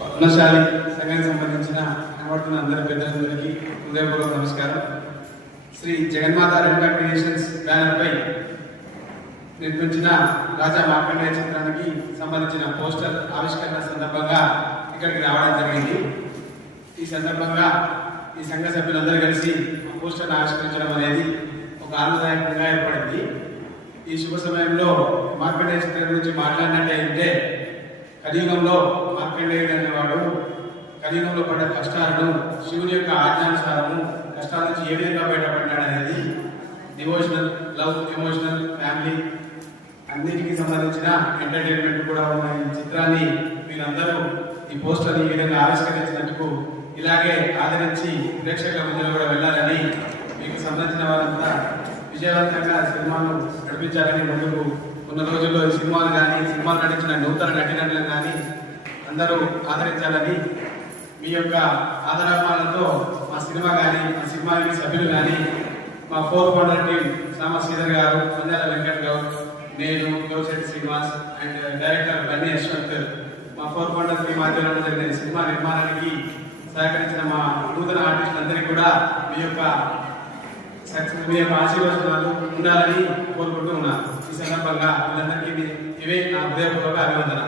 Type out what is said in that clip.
పద్మశాలి సంఘానికి సంబంధించిన కనబడుతున్న అందరి పెద్దలందరికీ హృదయపూర్వక నమస్కారం. శ్రీ జగన్మాత రేణుకా క్రియేషన్స్ బ్యానర్ పై నిర్మించిన రాజా మార్కండేయ చిత్రానికి సంబంధించిన పోస్టర్ ఆవిష్కరణ సందర్భంగా ఇక్కడికి రావడం జరిగింది. ఈ సందర్భంగా ఈ సంఘ సభ్యులందరూ కలిసి ఆ పోస్టర్ను ఆవిష్కరించడం అనేది ఒక ఆనందదాయకంగా ఏర్పడింది. ఈ శుభ సమయంలో మార్కండేయ చిత్రం గురించి మాట్లాడినట్టయితే, కలియుగంలో మార్కండేయుడు అనేవాడు కలియుగంలో పడ్డ కష్టాలను శివుని యొక్క ఆజ్ఞానుసారము కష్టాల నుంచి ఏ విధంగా బయటపడ్డాడు అనేది డివోషనల్, లవ్, ఎమోషనల్, ఫ్యామిలీ అన్నిటికీ సంబంధించిన ఎంటర్టైన్మెంట్ కూడా ఉన్న ఈ చిత్రాన్ని మీరందరూ ఈ పోస్టర్ ఈ విధంగా ఆవిష్కరించినందుకు ఇలాగే ఆదరించి ప్రేక్షకుల మధ్యలో కూడా వెళ్ళాలని, మీకు సంబంధించిన వారంతా విజయవంతంగా సినిమాను నడిపించాలని, ముందుకు ఉన్న రోజుల్లో ఈ సినిమాలు కానీ సినిమాలు నటించిన నూతన నటీనటులను కానీ అందరూ ఆదరించాలని, మీ యొక్క ఆదరాభిమానంతో మా సినిమా కానీ మా సినిమాకి సభ్యులు కానీ మా ఫోర్ ఫౌండర్ టీం సామ శ్రీధర్ గారు, మందాల వెంకట్ గౌడ్, నేను, గౌశెట్టి శ్రీనివాస్ అండ్ డైరెక్టర్ బన్నీ యశ్వంత్, మా ఫోర్ ఫౌండర్ టీం ఆధ్వర్యంలో జరిగిన సినిమా నిర్మాణానికి సహకరించిన మా నూతన ఆర్టిస్టులందరికీ కూడా మీ యొక్క ఆశీర్వచనాలు ఉండాలని కోరుకుంటూ ఉన్నాను. ఈ సందర్భంగా వీళ్ళందరికీ ఇవే నా హృదయపూర్వక అభివందన.